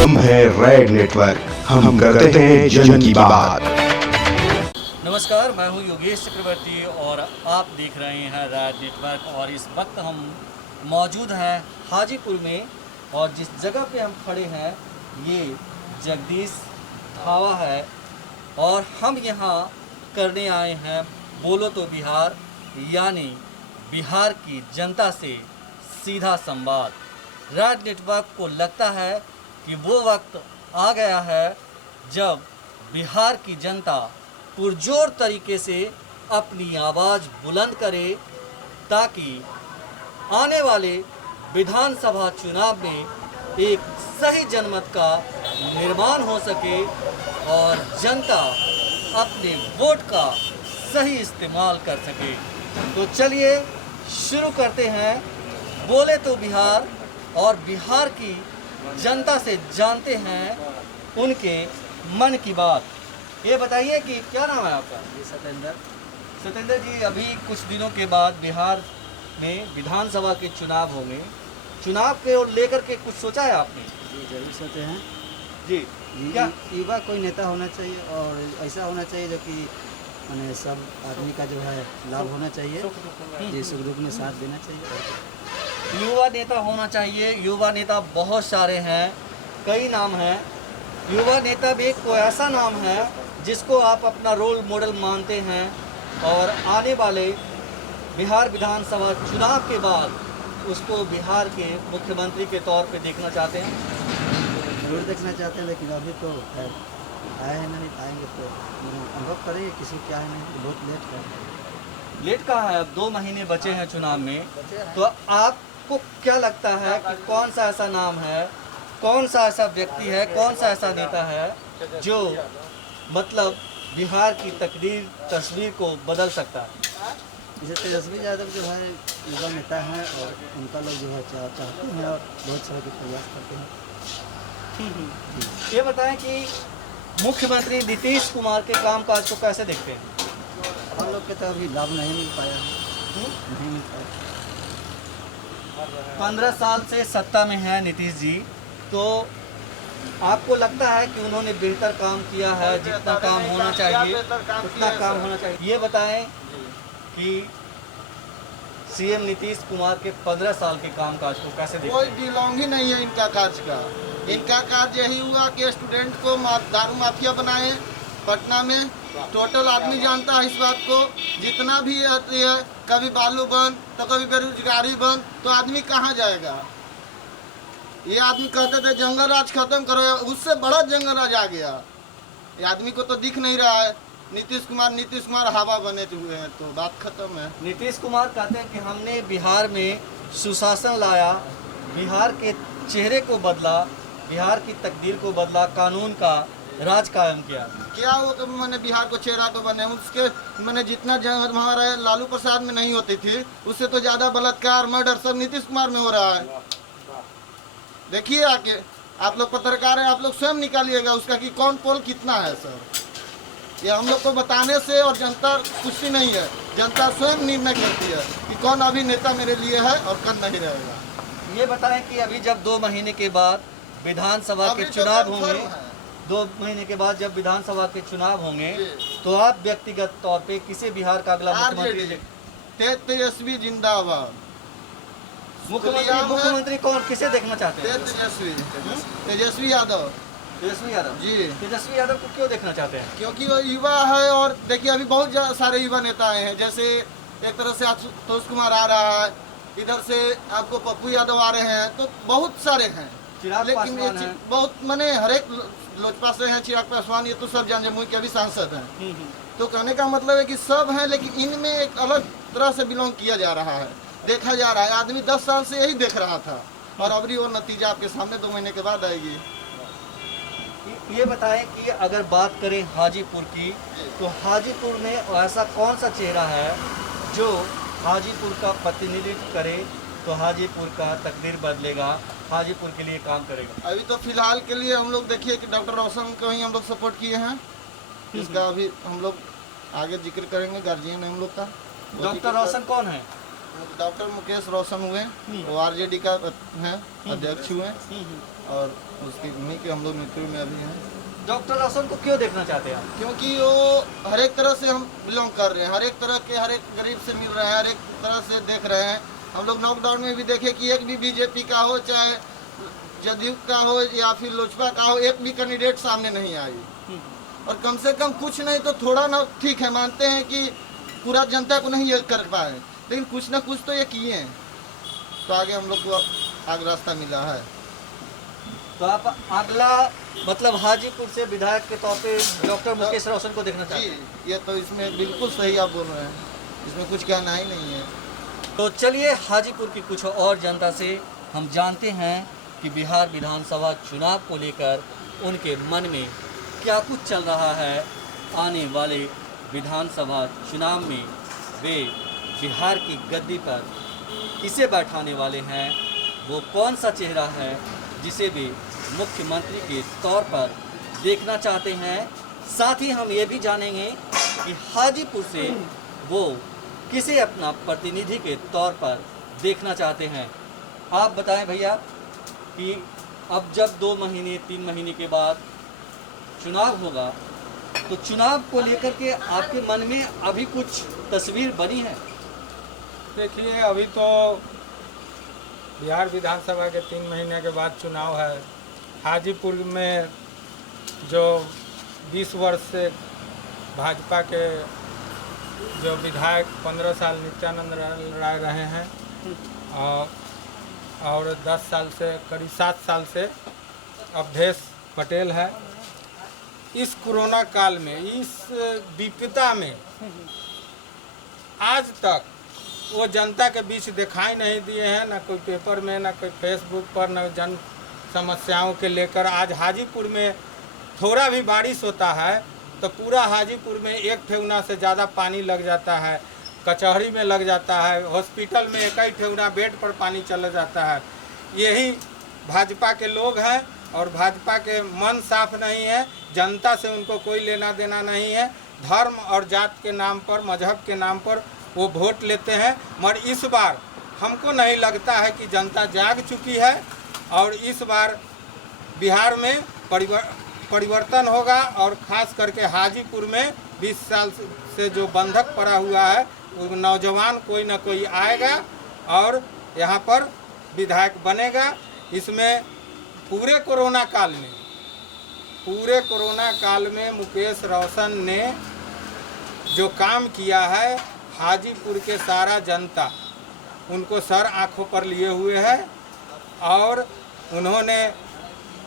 हम हैं red network, हम करते हैं जन की बात। नमस्कार, मैं हूं योगेश चक्रवर्ती और आप देख रहे हैं रेड नेटवर्क। और इस वक्त हम मौजूद हैं हाजीपुर में, और जिस जगह पे हम खड़े हैं ये जगदीश ढाबा है, और हम यहाँ करने आए हैं बोलो तो बिहार, यानी बिहार की जनता से सीधा संवाद। रेड नेटवर्क को लगता है कि वो वक्त आ गया है जब बिहार की जनता पुरजोर तरीके से अपनी आवाज़ बुलंद करे, ताकि आने वाले विधानसभा चुनाव में एक सही जनमत का निर्माण हो सके और जनता अपने वोट का सही इस्तेमाल कर सके। तो चलिए शुरू करते हैं बोले तो बिहार, और बिहार की जनता से जानते हैं उनके मन की बात। ये बताइए कि क्या नाम है आपका? जी सतेंद्र। सतेंद्र जी, अभी कुछ दिनों के बाद बिहार में विधानसभा के चुनाव होंगे। चुनाव के लेकर के कुछ सोचा है आपने? जी जरूर सोचे हैं जी। क्या युवा कोई नेता होना चाहिए, और ऐसा होना चाहिए जो कि मैंने सब आदमी का जो है लाभ होना चाहिए, जी सुख दुख में साथ देना चाहिए। युवा नेता होना चाहिए। युवा नेता बहुत सारे हैं, कई नाम हैं। युवा नेता भी कोई ऐसा नाम है जिसको आप अपना रोल मॉडल मानते हैं, और आने वाले बिहार विधानसभा चुनाव के बाद उसको बिहार के मुख्यमंत्री के तौर पे देखना चाहते हैं? जरूर देखना चाहते हैं, लेकिन अभी तो खैर आए हैं, नहीं आएंगे तो अनुभव करेंगे किसी क्या है, नहीं बहुत लेट है। लेट कहाँ है, अब 2 महीने बचे हैं चुनाव में। तो आपको क्या लगता है कि कौन सा ऐसा नाम है, कौन सा ऐसा व्यक्ति है, कौन सा ऐसा नेता है जो मतलब बिहार की तस्वीर को बदल सकता है? जैसे तेजस्वी यादव जो है युवा नेता हैं, और उनका लोग जो है चाहते हैं और बहुत सारे के प्रयास करते हैं। ये बताएं कि मुख्यमंत्री नीतीश कुमार के कामकाज को कैसे देखते हैं? हम लोग के तो अभी लाभ नहीं मिल पाया है, नहीं मिल पाया। 15 साल से सत्ता में है नीतीश जी, तो आपको लगता है कि उन्होंने बेहतर काम किया है? जितना काम होना चाहिए उतना काम होना चाहिए। ये बताएं कि सीएम नीतीश कुमार के 15 साल के कामकाज को कैसे देखते कोई हैं? बिलोंग ही नहीं है इनका कार्य का। इनका कार्य यही हुआ कि स्टूडेंट को दारू माफिया बनाए पटना में। टोटल आदमी जानता है इस बात को। जितना भी आती है, कभी बालू बंद तो कभी बेरोजगारी बंद, तो आदमी कहाँ जाएगा? ये आदमी कहते थे जंगल राज खत्म करो, उससे बड़ा जंगल राज आ गया। ये आदमी को तो दिख नहीं रहा है। नीतीश कुमार हवा बने हुए हैं, तो बात खत्म है। नीतीश कुमार कहते हैं कि हमने बिहार में सुशासन लाया, बिहार के चेहरे को बदला, बिहार की तकदीर को बदला, कानून का राज कायम किया। क्या वो तो मैंने बिहार को चेहरा तो बने उसके मैंने जितना जंग हमारा लालू प्रसाद में नहीं होती थी, उससे तो ज़्यादा बलात्कार मर्डर सब नीतीश कुमार में हो रहा है। देखिए आके आप लोग पत्रकार हैं, आप लोग स्वयं निकालिएगा उसका कि कौन पोल कितना है सर। ये हम लोग को बताने से और जनता कुछ नहीं है, जनता स्वयं निर्णय करती है कि कौन अभी नेता मेरे लिए है और कौन नहीं रहेगा। ये बताएं कि अभी जब 2 महीने के बाद विधानसभा के चुनाव होंगे, 2 महीने के बाद जब विधानसभा के चुनाव होंगे, तो आप व्यक्तिगत तौर पे किसे बिहार का अगला मुख्यमंत्री? तेजस्वी जिंदाबाद। मुख्यमंत्री कौन, किसे देखना चाहते हैं? तेजस्वी यादव। तेजस्वी यादव जी। तेजस्वी यादव को क्यों देखना चाहते हैं? क्योंकि वो युवा है, और देखिए अभी बहुत सारे युवा नेता आए हैं। जैसे एक तरह से आशुतोष कुमार आ रहा है, इधर से आपको पप्पू यादव आ रहे हैं, तो बहुत सारे हैं। लेकिन ये बहुत माने हर एक लोजपा से हैं, चिराग पासवान, ये तो सब जमुई के भी सांसद हैं। तो कहने का मतलब है कि सब हैं, लेकिन इनमें एक अलग तरह से बिलोंग किया जा रहा है, देखा जा रहा है। आदमी 10 साल से यही देख रहा था, और अभी वो नतीजा आपके सामने 2 महीने के बाद आएगी। ये बताएं कि अगर बात करें हाजीपुर की, तो हाजीपुर में ऐसा कौन सा चेहरा है जो हाजीपुर का प्रतिनिधित्व करे, तो हाजीपुर का तकदीर बदलेगा, हाजीपुर के लिए काम करेगा? अभी तो फिलहाल के लिए हम लोग देखिए कि डॉक्टर रोशन को ही हम लोग सपोर्ट किए हैं। इसका अभी हम लोग आगे जिक्र करेंगे, गार्जियन है हम लोग का। डॉक्टर रोशन कौन है? डॉक्टर मुकेश रोशन हुए, वो आरजेडी का हैं, अध्यक्ष हुए, और उसकी उन्हीं के हम लोग मित्र में अभी हैं। डॉक्टर रोशन को क्यों देखना चाहते हैं आप? क्योंकि वो हर एक तरह से हम बिलोंग कर रहे हैं, हर एक तरह के, हर एक गरीब से मिल रहे हैं, हर एक तरह से देख रहे हैं। हम लोग लॉकडाउन में भी देखे कि एक भी बीजेपी का हो, चाहे जदयू का हो या फिर लोजपा का हो, एक भी कैंडिडेट सामने नहीं आई। और कम से कम कुछ नहीं तो थोड़ा ना, ठीक है मानते हैं कि पूरा जनता को नहीं ये कर पाए, लेकिन कुछ ना कुछ तो ये किए हैं, तो आगे हम लोग को आगे रास्ता मिला है। तो आप अगला मतलब हाजीपुर से विधायक के तौर पे डॉक्टर मुकेश रोशन को देखना चाहते हैं? जी, ये तो इसमें बिल्कुल सही आप बोल रहे हैं, इसमें कुछ कहना ही नहीं है। तो चलिए हाजीपुर की कुछ और जनता से हम जानते हैं कि बिहार विधानसभा चुनाव को लेकर उनके मन में क्या कुछ चल रहा है। आने वाले विधानसभा चुनाव में वे बिहार की गद्दी पर किसे बैठाने वाले हैं, वो कौन सा चेहरा है जिसे वे मुख्यमंत्री के तौर पर देखना चाहते हैं। साथ ही हम ये भी जानेंगे कि हाजीपुर से वो किसे अपना प्रतिनिधि के तौर पर देखना चाहते हैं। आप बताएं भैया कि अब जब 2 महीने 3 महीने के बाद चुनाव होगा, तो चुनाव को लेकर के आपके मन में अभी कुछ तस्वीर बनी है? देखिए, अभी तो बिहार विधानसभा के 3 महीने के बाद चुनाव है। हाजीपुर में जो 20 वर्ष से भाजपा के जो विधायक 15 साल नित्यानंद राय रहे हैं, और 10 साल से, करीब 7 साल से अवधेश पटेल है। इस कोरोना काल में, इस विपदा में आज तक वो जनता के बीच दिखाई नहीं दिए हैं, ना कोई पेपर में, ना कोई फेसबुक पर, ना जन समस्याओं के लेकर। आज हाजीपुर में थोड़ा भी बारिश होता है तो पूरा हाजीपुर में 1 ठेवना से ज़्यादा पानी लग जाता है, कचहरी में लग जाता है, हॉस्पिटल में 1 ठेवना बेड पर पानी चला जाता है। यही भाजपा के लोग हैं, और भाजपा के मन साफ नहीं है, जनता से उनको कोई लेना देना नहीं है। धर्म और जात के नाम पर, मजहब के नाम पर वो वोट लेते हैं। मगर इस बार हमको नहीं लगता है कि जनता जाग चुकी है, और इस बार बिहार में परिवर्तन होगा। और ख़ास करके हाजीपुर में 20 साल से जो बंधक पड़ा हुआ है, वो नौजवान कोई ना कोई आएगा और यहाँ पर विधायक बनेगा। इसमें पूरे कोरोना काल में मुकेश रोशन ने जो काम किया है, हाजीपुर के सारा जनता उनको सर आँखों पर लिए हुए है। और उन्होंने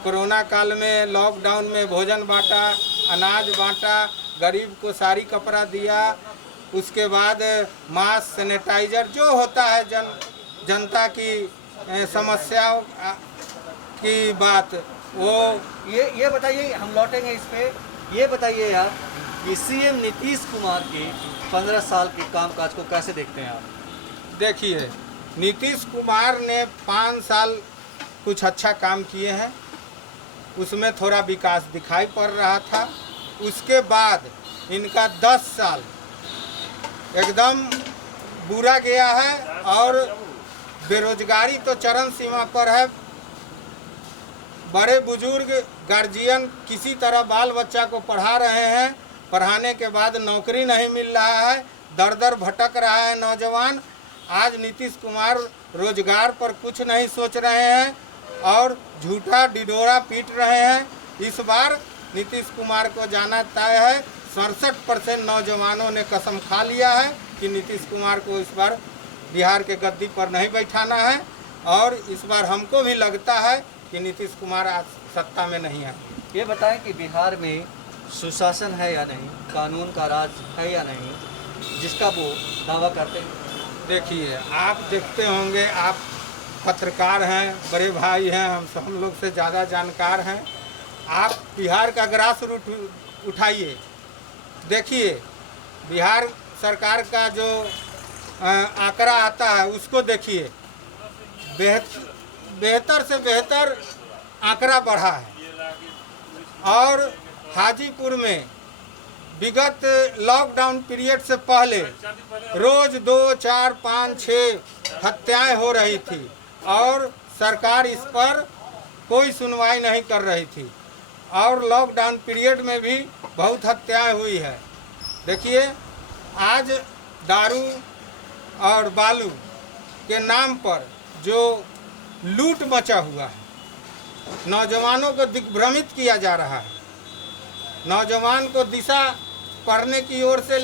कोरोना काल में, लॉकडाउन में भोजन बांटा, अनाज बांटा, गरीब को साड़ी कपड़ा दिया, उसके बाद मास्क, सैनिटाइजर, जो होता है जनता की समस्याओं की बात, वो ये बताइए, हम लौटेंगे इस पे। ये बताइए यार कि सीएम नीतीश कुमार के 15 साल के कामकाज को कैसे देखते हैं आप? देखिए, नीतीश कुमार ने 5 साल कुछ अच्छा काम किए हैं, उसमें थोड़ा विकास दिखाई पड़ रहा था। उसके बाद इनका 10 साल एकदम बुरा गया है, और बेरोजगारी तो चरम सीमा पर है। बड़े बुजुर्ग गार्जियन किसी तरह बाल बच्चा को पढ़ा रहे हैं, पढ़ाने के बाद नौकरी नहीं मिल रहा है, दर दर भटक रहा है नौजवान। आज नीतीश कुमार रोजगार पर कुछ नहीं सोच रहे हैं और झूठा डिडोरा पीट रहे हैं। इस बार नीतीश कुमार को जाना तय है। 67% नौजवानों ने कसम खा लिया है कि नीतीश कुमार को इस बार बिहार के गद्दी पर नहीं बैठाना है, और इस बार हमको भी लगता है कि नीतीश कुमार आज सत्ता में नहीं है। ये बताएं कि बिहार में सुशासन है या नहीं, कानून का राज है या नहीं, जिसका वो दावा करते हैं? देखिए, आप देखते होंगे, आप पत्रकार हैं, बड़े भाई हैं, हम लोग से ज़्यादा जानकार हैं। आप बिहार का ग्रास रूट उठाइए, देखिए बिहार सरकार का जो आंकड़ा आता है उसको देखिए, बेहतर से बेहतर आंकड़ा बढ़ा है। और हाजीपुर में विगत लॉकडाउन पीरियड से पहले रोज 2, 4, 5, 6 हत्याएं हो रही थी और सरकार इस पर कोई सुनवाई नहीं कर रही थी और लॉकडाउन पीरियड में भी बहुत हत्याएं हुई है। देखिए आज दारू और बालू के नाम पर जो लूट मचा हुआ है, नौजवानों को दिग्भ्रमित किया जा रहा है, नौजवान को दिशा पढ़ने की ओर से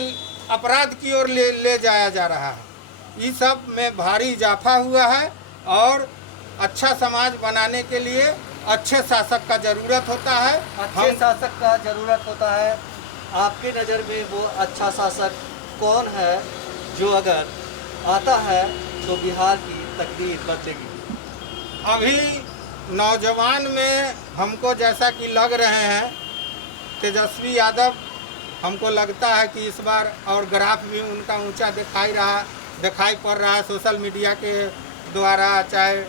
अपराध की ओर ले जाया जा रहा है। इस सब में भारी इजाफा हुआ है और अच्छा समाज बनाने के लिए अच्छे शासक का ज़रूरत होता है। अच्छे शासक का ज़रूरत होता है। आपके नज़र में वो अच्छा शासक कौन है जो अगर आता है तो बिहार की तकदीर बदलेगी? अभी नौजवान में हमको जैसा कि लग रहे हैं तेजस्वी यादव, हमको लगता है कि इस बार और ग्राफ भी उनका ऊंचा दिखाई पड़ रहा है सोशल मीडिया के द्वारा, चाहे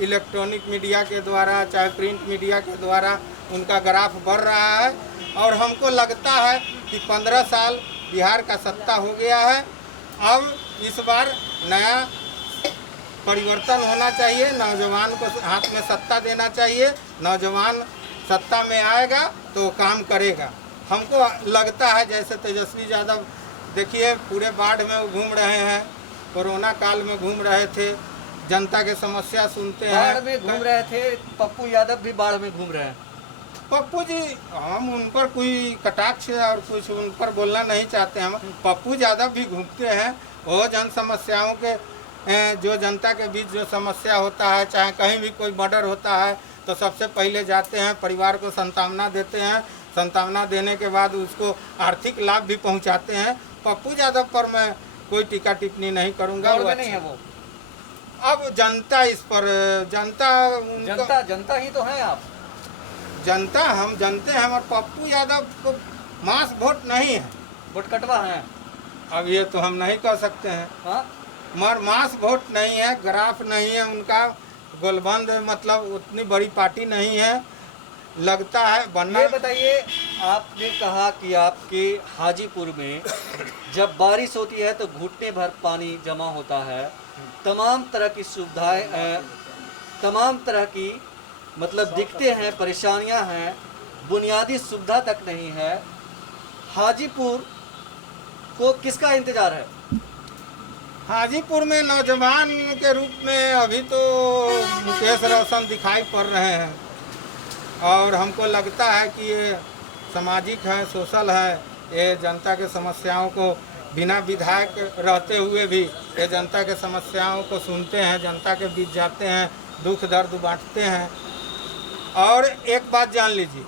इलेक्ट्रॉनिक मीडिया के द्वारा, चाहे प्रिंट मीडिया के द्वारा उनका ग्राफ बढ़ रहा है। और हमको लगता है कि 15 साल बिहार का सत्ता हो गया है। अब इस बार नया परिवर्तन होना चाहिए, नौजवान को हाथ में सत्ता देना चाहिए। नौजवान सत्ता में आएगा तो काम करेगा। हमको लगता है जैसे तेजस्वी यादव देखिए पूरे बाढ़ में वो घूम रहे हैं, कोरोना काल में घूम रहे थे, जनता के समस्या सुनते हैं। बाढ़ में घूम रहे थे, पप्पू यादव भी बाढ़ में घूम रहे हैं। पप्पू जी, हम उन पर कोई कटाक्ष और कुछ उन पर बोलना नहीं चाहते। हम पप्पू यादव भी घूमते हैं, वो जन समस्याओं के जो जनता के बीच जो समस्या होता है, चाहे कहीं भी कोई मर्डर होता है तो सबसे पहले जाते हैं, परिवार को सांत्वना देते हैं, सांत्वना देने के बाद उसको आर्थिक लाभ भी पहुंचाते हैं। पप्पू यादव पर मैं कोई टीका टिप्पणी नहीं करूंगा। वो नहीं है वो। अब जनता इस पर जनता ही तो है आप। जनता हम जानते हैं, और पप्पू यादव को मास वोट नहीं है, वोट कटवा है। अब ये तो हम नहीं कह सकते हैं। हाँ? मगर मास वोट नहीं है, ग्राफ नहीं है उनका, गोलबंद मतलब उतनी बड़ी पार्टी नहीं है, लगता है बनना। ये बताइए, आपने कहा कि आपके हाजीपुर में जब बारिश होती है तो घुटने भर पानी जमा होता है, तमाम तरह की सुविधाएं, तमाम तरह की मतलब दिक्कतें हैं, परेशानियां हैं, बुनियादी सुविधा तक नहीं है। हाजीपुर को किसका इंतजार है? हाजीपुर में नौजवान के रूप में अभी तो मुकेश रोशन दिखाई पड़ रहे हैं और हमको लगता है कि ये सामाजिक है, सोशल है, ये जनता के समस्याओं को बिना विधायक रहते हुए भी ये जनता के समस्याओं को सुनते हैं, जनता के बीच जाते हैं, दुख दर्द बांटते हैं। और एक बात जान लीजिए,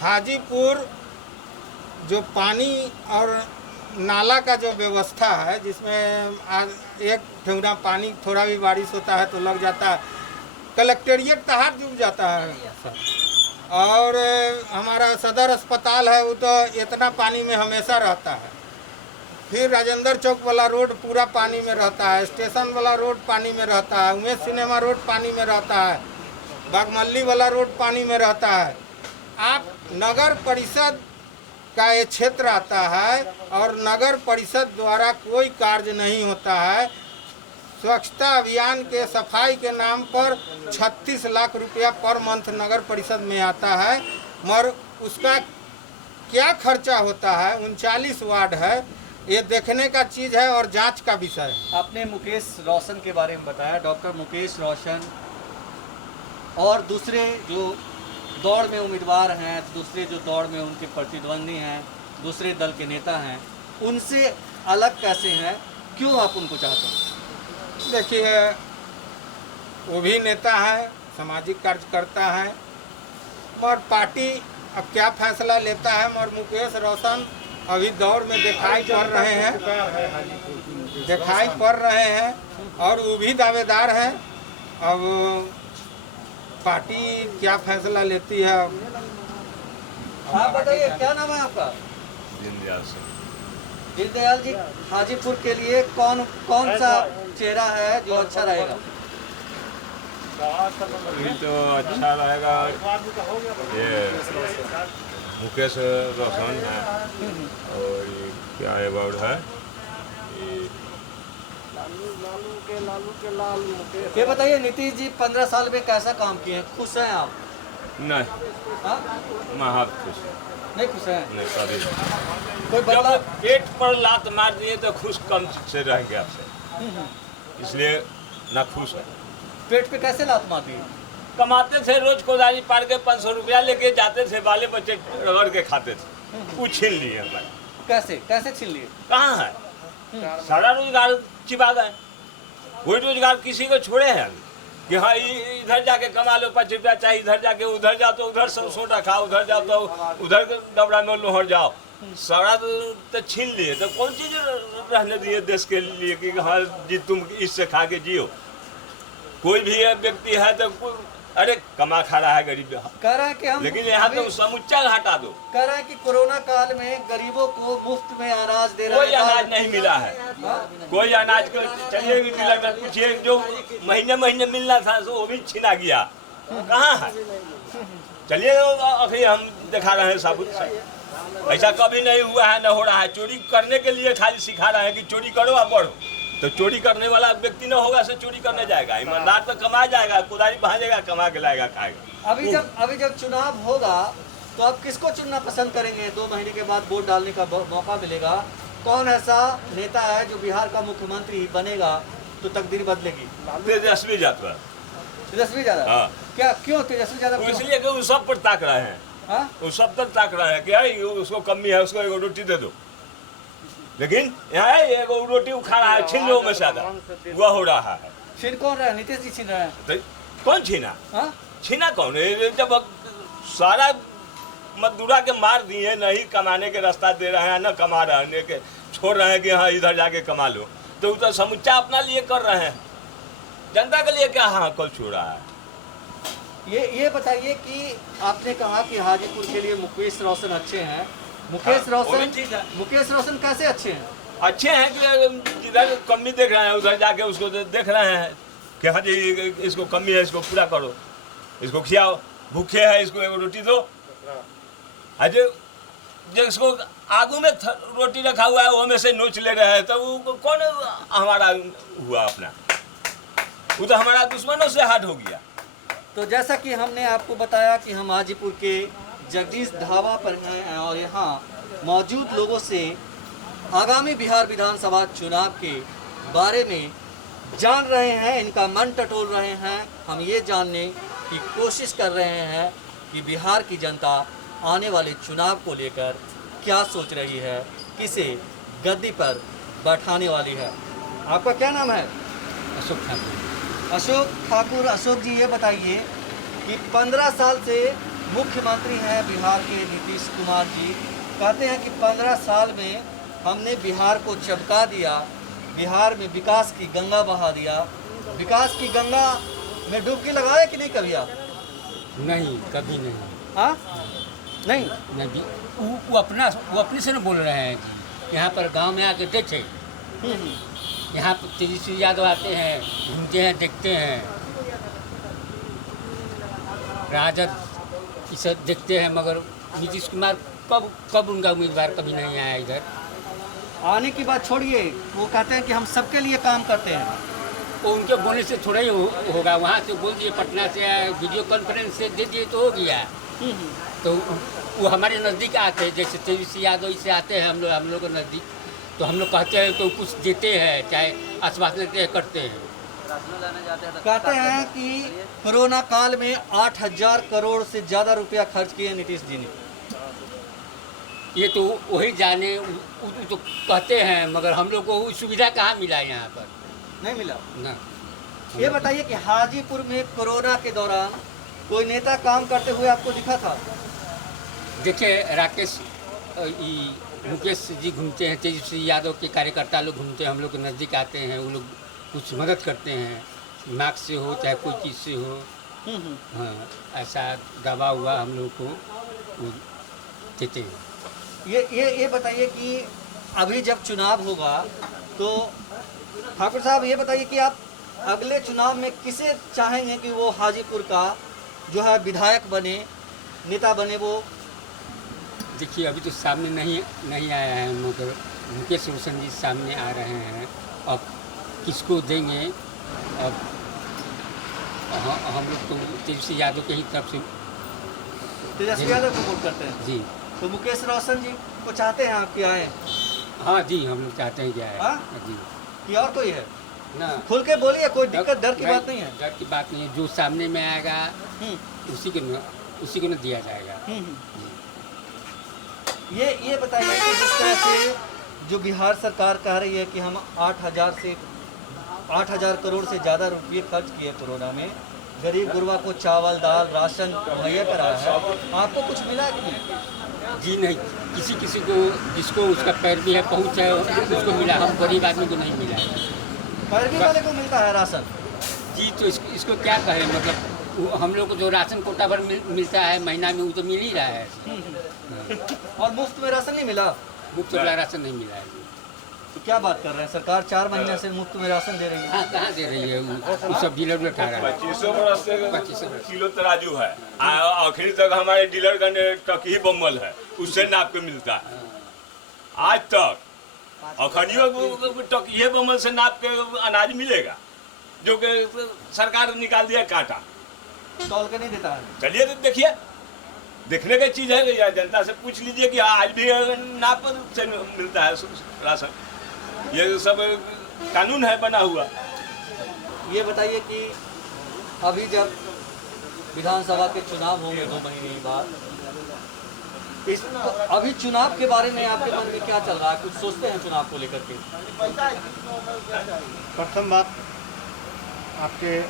हाजीपुर जो पानी और नाला का जो व्यवस्था है, जिसमें आज एक ठेंगुना पानी थोड़ा भी बारिश होता है तो लग जाता है, कलेक्टेरिएट तहार डूब जाता है। और हमारा सदर अस्पताल है वो तो इतना पानी में हमेशा रहता है। फिर राजेंद्र चौक वाला रोड पूरा पानी में रहता है, स्टेशन वाला रोड पानी में रहता है, उमेश सिनेमा रोड पानी में रहता है, बागमल्ली वाला रोड पानी में रहता है। आप नगर परिषद का ये क्षेत्र आता है और नगर परिषद द्वारा कोई कार्य नहीं होता है। स्वच्छता अभियान के सफाई के नाम पर 36 लाख रुपया पर मंथ नगर परिषद में आता है, मगर उसका क्या खर्चा होता है? 39 वार्ड है, ये देखने का चीज़ है और जांच का विषय है। आपने मुकेश रोशन के बारे में बताया, डॉक्टर मुकेश रोशन और दूसरे जो दौड़ में उम्मीदवार हैं, दूसरे जो दौड़ में उनके प्रतिद्वंदी हैं, दूसरे दल के नेता हैं, उनसे अलग कैसे हैं? क्यों आप उनको चाहते हैं? देखिए, वो भी नेता है, सामाजिक कार्यकर्ता है, मगर पार्टी अब क्या फैसला लेता है। मगर मुकेश रोशन अभी दौर में दिखाई पड़ रहे हैं और वो भी दावेदार हैं। अब पार्टी क्या फैसला लेती है। आप बताइए, क्या नाम है आपका? दीनदयाल जी, हाजीपुर के लिए कौन सा चेहरा है जो अच्छा रहेगा? अभी तो अच्छा रहेगा ये मुकेश रोशन है और ये क्या है वर्ड है ये ये बताइए नीतीश जी 15 साल में कैसा काम किए हैं, खुश हैं आप? नहीं हाँ? महा खुश नहीं खुश हैं? नहीं कभी नहीं। कोई जब बदलाव? पेट पर लात मार दिए तो खुश कम से रहेंगे आपसे, इसलिए ना खुश है। पेट पे कैसे लात मार दी? कमाते थे रोज कोदारी पार के 500 रुपया लेके जाते थे, बाले बच्चे रगड़ के खाते थे, वो छीन लिए हमारे। कैसे कैसे छीन लिए? कहाँ है सारा रोजगार चिपा गए, कोई रोजगार किसी को छोड़े हैं कि हाँ इधर जाके कमा लो 5 रुपया चाहिए, इधर जाके उधर जाओ तो उधर सोटा खाओ, उधर जाओ तो उधर डबरा में लोहर जाओ, सारा तो छीन लिए। तो कौन चीज रहने दिए देश के लिए कि हाँ जी तुम इससे खा के जियो। कोई भी व्यक्ति है तो अरे कमा खा रहा है गरीब, कह रहे हैं कि हम लेकिन यहाँ तो अभी समुच्चा हटा दो। कह रहे हैं कि कोरोना काल में गरीबों को मुफ्त में अनाज दे रहे कोई हैं। अनाज नहीं मिला है, कोई अनाज को चलिए भी डीलर में पूछिए, जो महीने महीने मिलना था वो भी छीना गया, कहाँ है? चलिए अभी हम दिखा रहे हैं साबुत से, ऐसा कभी नहीं हुआ है, न हो रहा है। चोरी करने के लिए खाली सिखा रहे हैं कि चोरी करो और बढ़ो, तो चोरी करने वाला व्यक्ति न होगा से चोरी करने जाएगा, ईमानदार तो कमा जाएगा, कुदारी भाजेगा, कमा के लाएगा, खाएगा। अभी जब चुनाव होगा तो आप किसको चुनना पसंद करेंगे? 2 महीने के बाद वोट डालने का मौका मिलेगा, कौन ऐसा नेता है जो बिहार का मुख्यमंत्री बनेगा तो तकदीर बदलेगी? तेजस्वी यादव। तेजस्वी यादव? हाँ। क्या क्यों तेजस्वी यादव? क्यों? इसलिए कि वो सब पर ताक रहे हैं, हाँ? वो सब पर ताक रहे हैं कि यार उसको कमी है, उसको एक रोटी दे दो, लेकिन यहाँ एक रोटी खा रहा है, छीन लो में ज्यादा वह हो रहा है। छीन कौन रहा है? नीतीश जी छीन रहे हैं। तो कौन छीना? हाँ? छीना कौन है? जब सारा मजदूरा के मार दिए, नहीं कमाने के रास्ता दे रहे हैं, न कमा रहे के छोड़ रहे हैं कि हाँ इधर जाके कमा लो, तो वो तो समुच्चा अपना लिए कर रहे हैं, जनता के लिए क्या हाँ कल छू रहा है। ये बताइए कि आपने कहा कि हाजीपुर के लिए मुकेश रोशन अच्छे हैं, मुकेश हाँ, वो भी रोशन ठीक है। मुकेश रोशन कैसे अच्छे हैं? अच्छे हैं कि जिधर कमी देख रहे हैं उधर जाके उसको देख रहे हैं कि हाँ जी इसको कमी है, इसको पूरा करो, इसको खिलाओ, भूखे है इसको एक रोटी दो। आज जिसको आगू में रोटी रखा हुआ है वो में से नोच ले रहे हैं, तो वो कौन हमारा हुआ अपना? वो तो हमारा दुश्मनों से हाथ हो गया। तो जैसा कि हमने आपको बताया कि हम हाजीपुर के जगदीश ढाबा पर हैं और यहाँ मौजूद लोगों से आगामी बिहार विधानसभा चुनाव के बारे में जान रहे हैं, इनका मन टटोल रहे हैं। हम ये जानने की कोशिश कर रहे हैं कि बिहार की जनता आने वाले चुनाव को लेकर क्या सोच रही है, किसे गद्दी पर बैठाने वाली है। आपका क्या नाम है? अशोक ठाकुर। अशोक ठाकुर। अशोक जी ये बताइए कि 15 साल से मुख्यमंत्री हैं बिहार के नीतीश कुमार जी, कहते हैं कि 15 साल में हमने बिहार को चमका दिया, बिहार में विकास की गंगा बहा दिया। विकास की गंगा में डुबकी लगाए कि नहीं कभी आप? नहीं, कभी नहीं। हाँ नहीं? नहीं, वो अपने से न बोल रहे हैं जी। यहाँ पर गांव में आके देखे, यहाँ पर तेजस्वी यादव आते हैं, घूमते हैं, देखते हैं, राजद इसे देखते हैं, मगर नीतीश कुमार कब उनका उम्मीदवार कभी नहीं आया इधर। आने की बात छोड़िए, वो कहते हैं कि हम सबके लिए काम करते हैं। वो उनके बोलने से थोड़ा ही होगा, वहाँ से बोल दिए, पटना से वीडियो कॉन्फ्रेंस से दे दिए तो हो गया। तो वो हमारे नज़दीक आते हैं, जैसे तेजस्वी यादव से आते हैं हम लोग के नज़दीक, तो हम लोग कहते हैं तो कुछ देते हैं, चाहे आश्वासन देते हैं, करते हैं। कहते हैं कि कोरोना काल में 8,000 करोड़ से ज़्यादा रुपया खर्च किए नीतीश जी ने। ये तो वही जाने, तो कहते हैं, मगर हम लोग को सुविधा कहाँ मिला यहाँ पर? नहीं मिला ना। ये बताइए कि हाजीपुर में कोरोना के दौरान कोई नेता काम करते हुए आपको दिखा था? देखिए राकेश मुकेश जी घूमते हैं, तेजस्वी यादव के कार्यकर्ता लोग घूमते हैं, हम लोग के नज़दीक आते हैं, वो लोग कुछ मदद करते हैं, मास्क से हो चाहे कोई चीज़ से हो। हाँ, ऐसा दवा हुआ हम लोग को वो देते हैं। ये बताइए कि अभी जब चुनाव होगा तो ठाकुर साहब ये बताइए कि आप अगले चुनाव में किसे चाहेंगे कि वो हाजीपुर का जो है विधायक बने, नेता बने? वो देखिए अभी तो सामने नहीं आया है, मगर मुकेश रोशन जी सामने आ रहे हैं। अब किसको देंगे? अब हम लोग तो तेजस्वी यादव के ही तरफ से तेजस्वी यादव को वोट करते हैं। जी। तो मुकेश रोशन जी को चाहते हैं आप कि आए? हाँ जी, हम लोग चाहते हैं क्या है। हाँ? जी कि और कोई है? ना, खुल के बोलिए, कोई दिक्कत डर की बात नहीं है। डर की बात नहीं है, जो सामने में आएगा उसी को न दिया जाएगा। ये बताइए कि जिस तरह से जो बिहार सरकार कह रही है कि हम 8,000 करोड़ से ज़्यादा रुपये खर्च किए कोरोना में, गरीब गुरबा को चावल दाल राशन मुहैया कराया है, आपको कुछ मिला कि नहीं? जी नहीं, किसी को जिसको उसका पैर भी है पहुँच है उसको मिला, हम गरीब आदमी को नहीं मिला है। पैरवी वाले को मिलता है राशन? जी, तो इसको क्या कहें, मतलब हम लोग को जो राशन कोटा पर मिलता है महीना में, वो तो मिल ही रहा है। और मुफ्त में राशन नहीं मिला? मुफ्त वाला राशन नहीं मिला है। तो क्या बात कर रहे हैं, सरकार 4 महीने से मुफ्त में राशन दे रही है। हाँ, कहाँ दे रही है? वो सब डीलर उठा रहा है। 2500 किलो तराजू है, आखिर तक हमारे डीलर का ट्रक ही बम्बल है, उससे नाप के मिलता है आज तक। अखनियों ट्रक ये बम्बल से नाप के अनाज मिलेगा, जो कि सरकार ने निकाल दिया कांटा, तौल के नहीं देता है। चलिए तो देखिए, देखने की चीज है या जनता से पूछ लीजिए कि आज भी नाप से मिलता है राशन। ये सब कानून है बना हुआ। ये बताइए कि अभी जब विधानसभा के चुनाव होंगे 2 महीने बाद, अभी चुनाव के बारे में आपके मन में क्या चल रहा है? कुछ सोचते हैं चुनाव को लेकर के? प्रथम बात, आपके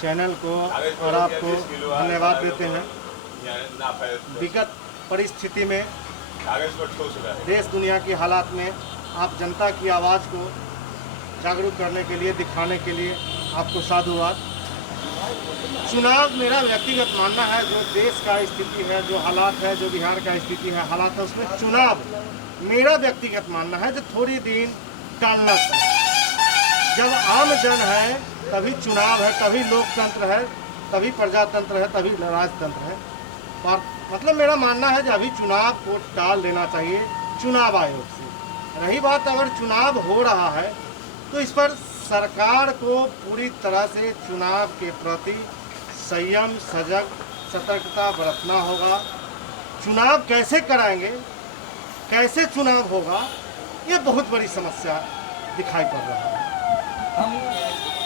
चैनल को और आपको धन्यवाद देते हैं। विगत परिस्थिति में देश दुनिया की हालात में आप जनता की आवाज़ को जागरूक करने के लिए, दिखाने के लिए आपको साधुवाद। चुनाव मेरा व्यक्तिगत मानना है, जो देश का स्थिति है, जो हालात है, जो बिहार का स्थिति है, हालात है, उसमें चुनाव मेरा व्यक्तिगत मानना है जो थोड़ी दिन टालना चाहिए। जब आम जन है तभी चुनाव है, तभी लोकतंत्र है, तभी प्रजातंत्र है, तभी राजतंत्र है। मतलब मेरा मानना है कि अभी चुनाव को टाल देना चाहिए चुनाव आयोग से। रही बात, अगर चुनाव हो रहा है तो इस पर सरकार को पूरी तरह से चुनाव के प्रति संयम, सजग, सतर्कता बरतना होगा। चुनाव कैसे कराएंगे, कैसे चुनाव होगा, ये बहुत बड़ी समस्या दिखाई पड़ रहा है। हम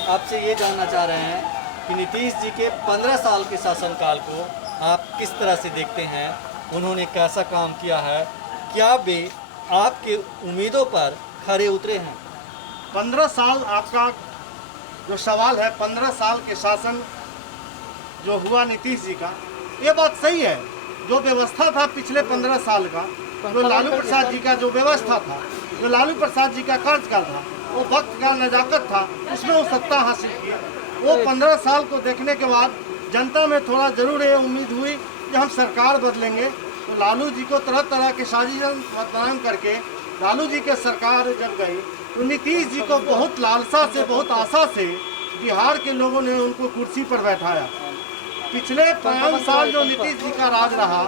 आपसे ये जानना चाह रहे हैं कि नीतीश जी के 15 साल के शासनकाल को आप किस तरह से देखते हैं? उन्होंने कैसा काम किया है? क्या वे आपके उम्मीदों पर खरे उतरे हैं? 15 साल आपका जो सवाल है, 15 साल के शासन जो हुआ नीतीश जी का, ये बात सही है। जो व्यवस्था था पिछले 15 साल का, जो लालू प्रसाद जी का जो व्यवस्था था, जो लालू प्रसाद जी का कार्यकाल था, वो वक्त का नजाकत था, उसमें वो सत्ता हासिल की। वो 15 साल को देखने के बाद जनता में थोड़ा जरूर ये उम्मीद हुई कि हम सरकार बदलेंगे। तो लालू जी को तरह तरह के साजिश मतदान करके लालू जी के सरकार जब गई तो नीतीश जी को बहुत लालसा से, बहुत आशा से बिहार के लोगों ने उनको कुर्सी पर बैठाया। पिछले 5 साल जो नीतीश जी का राज रहा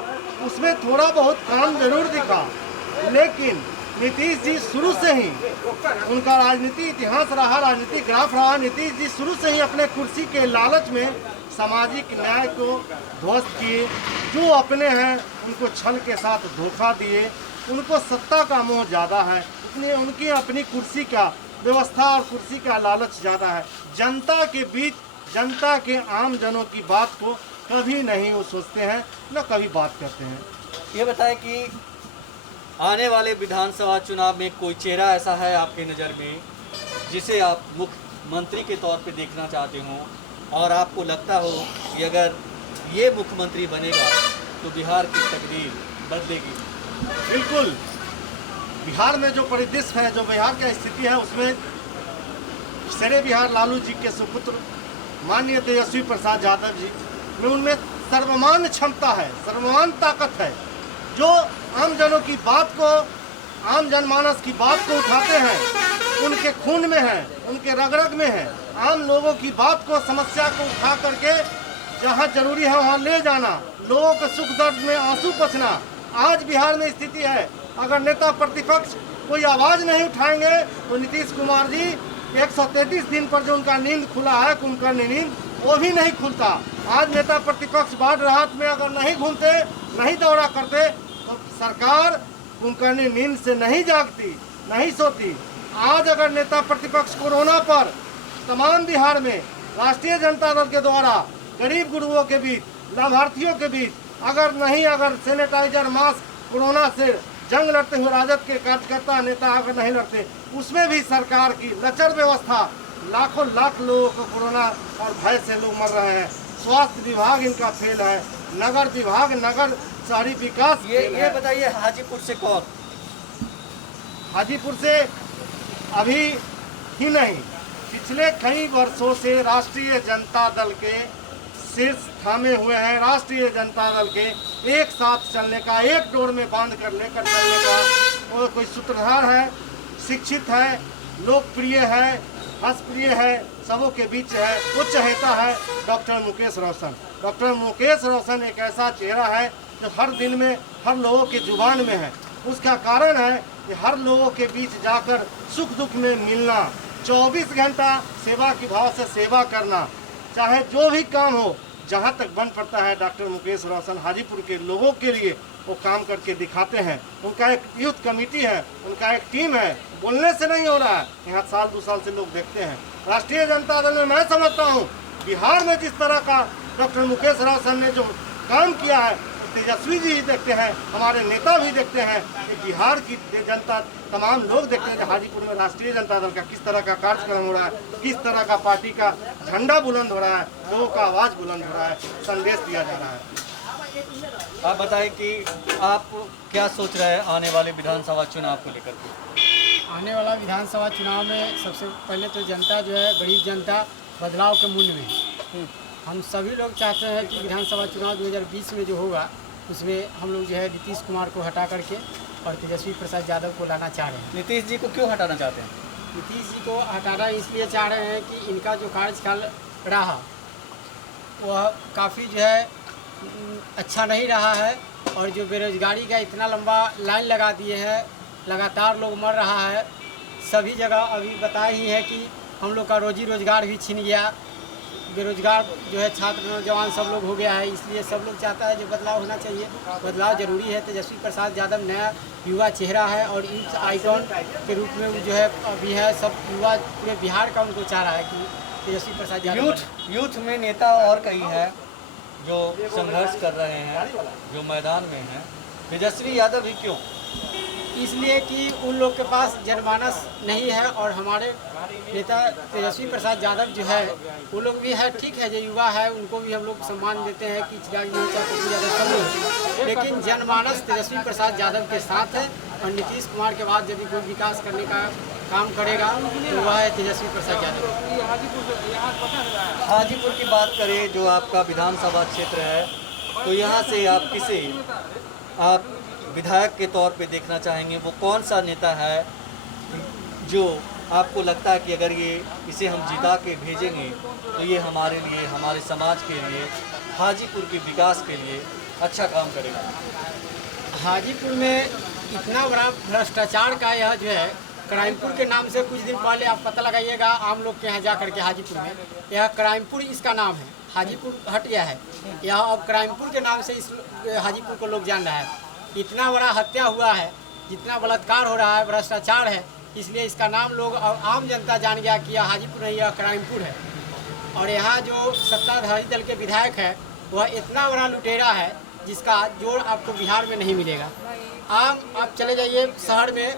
उसमें थोड़ा बहुत काम जरूर दिखा, लेकिन नीतीश जी शुरू से ही, उनका राजनीति इतिहास रहा, राजनीतिक ग्राफ रहा, नीतीश जी शुरू से ही अपने कुर्सी के लालच में सामाजिक न्याय को ध्वस्त किए। जो अपने हैं उनको छल के साथ धोखा दिए। उनको सत्ता का मोह ज़्यादा है, इसलिए उनकी अपनी कुर्सी का व्यवस्था और कुर्सी का लालच ज़्यादा है। जनता के बीच, जनता के आम जनों की बात को कभी नहीं वो सोचते हैं, न कभी बात करते हैं। ये बताएं कि आने वाले विधानसभा चुनाव में कोई चेहरा ऐसा है आपकी नज़र में जिसे आप मुख्यमंत्री के तौर पे देखना चाहते हो और आपको लगता हो कि अगर ये मुख्यमंत्री बनेगा तो बिहार की तकदीर बदलेगी? बिल्कुल, बिहार में जो परिदृश्य है, जो बिहार की स्थिति है, उसमें शेरे बिहार लालू जी के सुपुत्र माननीय तेजस्वी प्रसाद यादव जी में, उनमें सर्वमान्य क्षमता है, सर्वमान्य ताकत है। जो आम जनों की बात को, आम जनमानस की बात को उठाते हैं, उनके खून में है, उनके रग रग में है। आम लोगों की बात को, समस्या को उठा करके जहाँ जरूरी है वहाँ ले जाना, लोगों के सुख दर्द में आंसू पोंछना, आज बिहार में स्थिति है। अगर नेता प्रतिपक्ष कोई आवाज़ नहीं उठाएंगे तो नीतीश कुमार जी 133 दिन पर जो उनका नींद खुला है, कुंभकर्ण नींद, वो भी नहीं खुलता। आज नेता प्रतिपक्ष बाढ़ राहत में अगर नहीं घूमते, नहीं दौरा करते तो सरकार कुंभकर्ण नींद से नहीं जागती, नहीं सोती। आज अगर नेता प्रतिपक्ष कोरोना पर तमाम बिहार में राष्ट्रीय जनता दल के द्वारा गरीब गुरुओं के बीच, लाभार्थियों के बीच अगर सैनिटाइजर, मास्क, कोरोना से जंग लड़ते हुए राजद के कार्यकर्ता नेता अगर नहीं लड़ते, उसमें भी सरकार की लचर व्यवस्था, लाखों लाख लोगों को कोरोना और भय से लोग मर रहे हैं। स्वास्थ्य विभाग इनका फेल है, नगर विभाग, नगर शहरी विकास। ये बताइए, हाजीपुर से कौन? हाजीपुर से अभी ही नहीं, पिछले कई वर्षों से राष्ट्रीय जनता दल के शीर्ष थामे हुए हैं। राष्ट्रीय जनता दल के एक साथ चलने का, एक डोर में बांध कर लेकर चलने का वो कोई सूत्रधार है, शिक्षित है, लोकप्रिय है, हंसप्रिय है, सबों के बीच है, वो चहेता है डॉक्टर मुकेश रोशन। डॉक्टर मुकेश रोशन एक ऐसा चेहरा है जो हर दिन में हर लोगों के जुबान में है। उसका कारण है कि हर लोगों के बीच जाकर सुख दुख में मिलना, 24 घंटा सेवा की भाव से सेवा करना, चाहे जो भी काम हो, जहाँ तक बन पड़ता है डॉक्टर मुकेश रोशन हाजीपुर के लोगों के लिए वो काम करके दिखाते हैं। उनका एक यूथ कमेटी है, उनका एक टीम है, बोलने से नहीं हो रहा है, यहाँ साल 2 साल से लोग देखते हैं। राष्ट्रीय जनता दल में मैं समझता हूँ बिहार में जिस तरह का डॉक्टर मुकेश रोशन ने जो काम किया है, तेजस्वी जी देखते हैं, हमारे नेता भी देखते हैं, कि बिहार की जनता, तमाम लोग देखते हैं कि हाजीपुर में राष्ट्रीय जनता दल का किस तरह का कार्यक्रम हो रहा है, किस तरह का पार्टी का झंडा बुलंद हो रहा है, लोगों का आवाज़ बुलंद हो रहा है, संदेश दिया जा रहा है। आप बताएं कि आप क्या सोच रहे हैं आने वाले विधानसभा चुनाव को लेकर के? आने वाला विधानसभा चुनाव में सबसे पहले तो जनता जो है, गरीब जनता बदलाव के मूड में है। हम सभी लोग चाहते हैं कि विधानसभा चुनाव 2020 में जो होगा उसमें हम लोग जो है नीतीश कुमार को हटा करके और तेजस्वी प्रसाद यादव को लाना चाह रहे हैं। नीतीश जी को क्यों हटाना चाहते हैं? नीतीश जी को हटाना इसलिए चाह रहे हैं कि इनका जो कार्यकाल रहा वह काफ़ी जो है अच्छा नहीं रहा है, और जो बेरोजगारी का इतना लंबा लाइन लगा दिए हैं, लगातार लोग मर रहा है। सभी जगह अभी बताए ही है कि हम लोग का रोजी रोजगार भी छिन गया, बेरोजगार जो है छात्र नौजवान सब लोग हो गया है। इसलिए सब लोग चाहता है जो बदलाव होना चाहिए, बदलाव जरूरी है। तेजस्वी प्रसाद यादव नया युवा चेहरा है और यूथ आइकॉन के रूप में वो जो है अभी है, सब युवा पूरे बिहार का उनको चाह रहा है कि तेजस्वी प्रसाद यादव। यूथ में नेता और कई हैं जो संघर्ष कर रहे हैं, जो मैदान में हैं, तेजस्वी यादव ही क्यों? इसलिए कि उन लोग के पास जनमानस नहीं है, और हमारे नेता तेजस्वी प्रसाद यादव जो है वो लोग भी है, ठीक है, जो युवा है उनको भी हम लोग सम्मान देते हैं कि चिराग मोर्चा पप्पू यादव सब लोग, लेकिन जनमानस तेजस्वी प्रसाद यादव के साथ है। और नीतीश कुमार के बाद यदि कोई विकास करने का काम करेगा तो वह है तेजस्वी प्रसाद यादव। हाजीपुर की बात करें, जो आपका विधानसभा क्षेत्र है, तो यहाँ से आप किसे आप विधायक के तौर पे देखना चाहेंगे? वो कौन सा नेता है जो आपको लगता है कि अगर इसे हम जिता के भेजेंगे तो ये हमारे लिए, हमारे समाज के लिए, हाजीपुर के विकास के लिए अच्छा काम करेगा? हाजीपुर में इतना बड़ा भ्रष्टाचार का यह जो है, क्राइमपुर के नाम से कुछ दिन पहले आप पता लगाइएगा आम लोग के यहाँ जा करके, हाजीपुर में यह क्राइमपुर इसका नाम है, हाजीपुर हट गया है, यह अब क्राइमपुर के नाम से इस हाजीपुर को लोग जान रहा है। इतना बड़ा हत्या हुआ है, जितना बलात्कार हो रहा है, भ्रष्टाचार है, इसलिए इसका नाम लोग आम जनता जान गया कि यह हाजीपुर नहीं, यह क्राइमपुर है। और यहाँ जो सत्ताधारी दल के विधायक है वह इतना बड़ा लुटेरा है जिसका जोड़ आपको बिहार में नहीं मिलेगा। आप चले जाइए शहर में,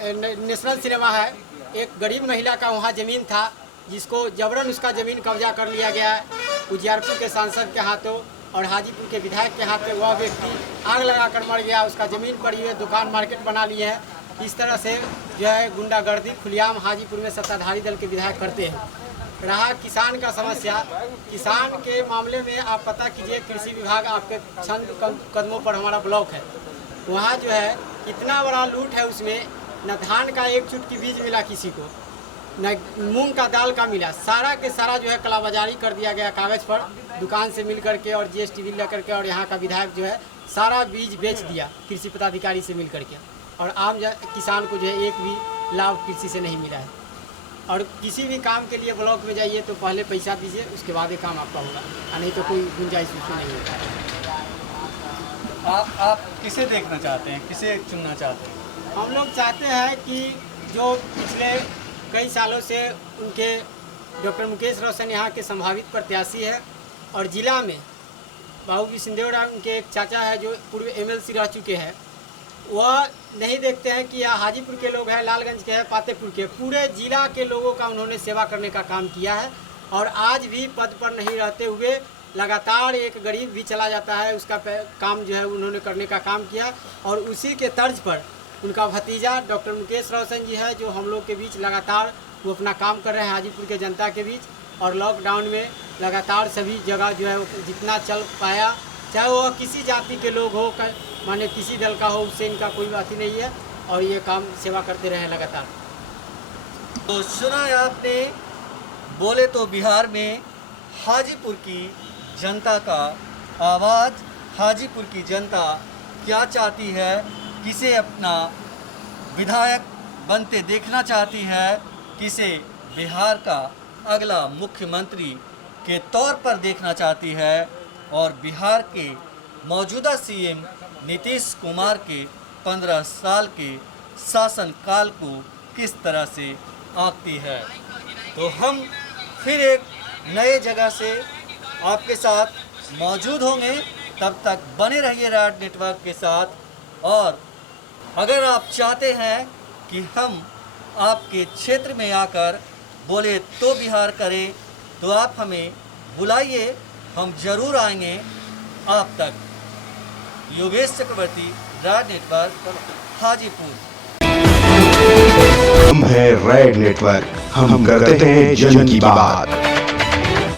नेशनल सिनेमा है, एक गरीब महिला का वहाँ ज़मीन था जिसको जबरन उसका ज़मीन कब्जा कर लिया गया है उजियारपुर के सांसद के हाथों, और हाजीपुर के विधायक के हाथ में वह व्यक्ति आग लगाकर मर गया, उसका ज़मीन पड़ी हुई, दुकान मार्केट बना लिए हैं। इस तरह से जो है गुंडागर्दी खुलेआम हाजीपुर में सत्ताधारी दल के विधायक करते हैं। रहा किसान का समस्या, किसान के मामले में आप पता कीजिए, कृषि विभाग आपके चंद कदमों पर हमारा ब्लॉक है, वहाँ जो है इतना बड़ा लूट है, उसमें न धान का एक चुटकी बीज मिला किसी को, न मूंग का दाल का मिला, सारा के सारा जो है कलाबाजारी कर दिया गया कागज़ पर, दुकान से मिल करके और GST बिल लेकर के, और यहाँ का विधायक जो है सारा बीज बेच दिया कृषि पदाधिकारी से मिल करके, और आम किसान को जो है एक भी लाभ कृषि से नहीं मिला है। और किसी भी काम के लिए ब्लॉक में जाइए तो पहले पैसा दीजिए, उसके बाद ही काम आपका होगा, और नहीं तो कोई गुंजाइश उसमें नहीं होता है। आप किसे देखना चाहते हैं, किसे चुनना चाहते हैं? हम लोग चाहते हैं कि जो पिछले कई सालों से उनके डॉक्टर मुकेश रोशन यहाँ के संभावित प्रत्याशी है, और ज़िला में बाबू सिंदेवरा उनके एक चाचा है जो पूर्व MLC रह चुके हैं, वह नहीं देखते हैं कि यह हाजीपुर के लोग हैं, लालगंज के हैं, पातेपुर के, पूरे ज़िला के लोगों का उन्होंने सेवा करने का काम किया है। और आज भी पद पर नहीं रहते हुए लगातार एक गरीब भी चला जाता है, उसका काम जो है उन्होंने करने का काम किया। और उसी के तर्ज पर उनका भतीजा डॉक्टर मुकेश रोशन जी है, जो हम लोग के बीच लगातार वो अपना काम कर रहे हैं हाजीपुर के जनता के बीच। और लॉकडाउन में लगातार सभी जगह जो है जितना चल पाया, चाहे वो किसी जाति के लोग हो, माने किसी दल का हो, उससे इनका कोई बात ही नहीं है, और ये काम सेवा करते रहे लगातार। तो सुना है आपने, बोले तो बिहार में हाजीपुर की जनता का आवाज़, हाजीपुर की जनता क्या चाहती है, किसे अपना विधायक बनते देखना चाहती है, किसे बिहार का अगला मुख्यमंत्री के तौर पर देखना चाहती है, और बिहार के मौजूदा CM नीतीश कुमार के 15 साल के शासनकाल को किस तरह से आंकती है। तो हम फिर एक नए जगह से आपके साथ मौजूद होंगे, तब तक बने रहिए राड नेटवर्क के साथ। और अगर आप चाहते हैं कि हम आपके क्षेत्र में आकर बोले तो बिहार करें, तो आप हमें बुलाइए, हम ज़रूर आएंगे आप तक। योगेश चक्रवर्ती, राड नेटवर्क, हाजीपुर। हम है रेड नेटवर्क, हम करते हैं जन की बात।